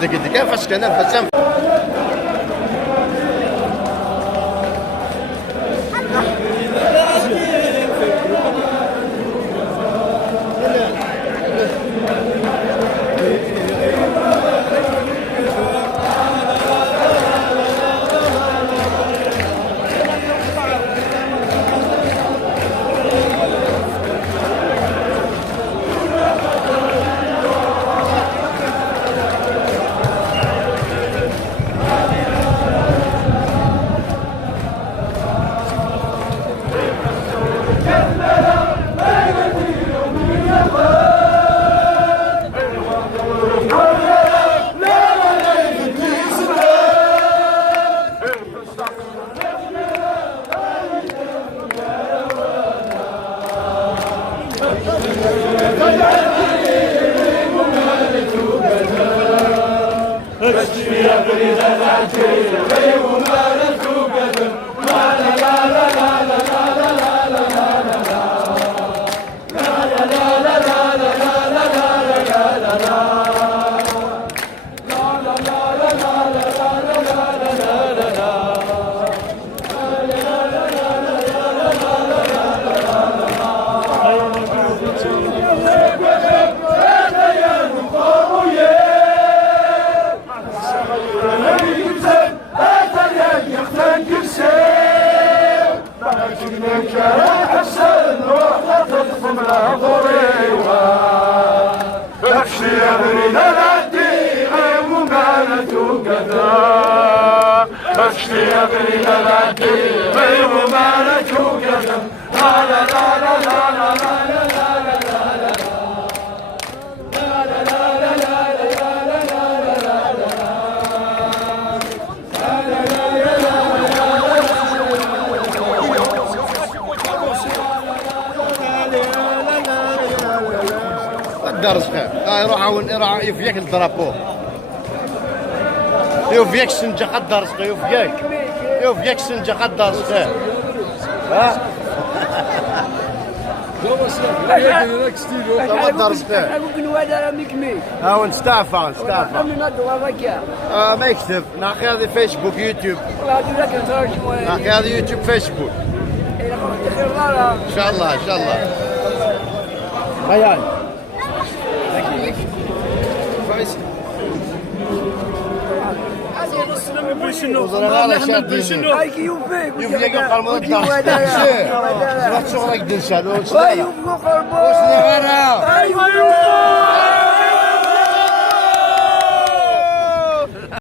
دك فاش كان فاش درس يروح يفيك الدرابو يوفيك سنجا قد درس يوفيك سنجا قد درس ها ها نستعفى ما يكتب ناقي هذه فيسبوك يوتيوب ناقي هذه يوتيوب فيسبوك ان شاء الله ان شاء الله خيال يوفيك القرمود شغلك دنسان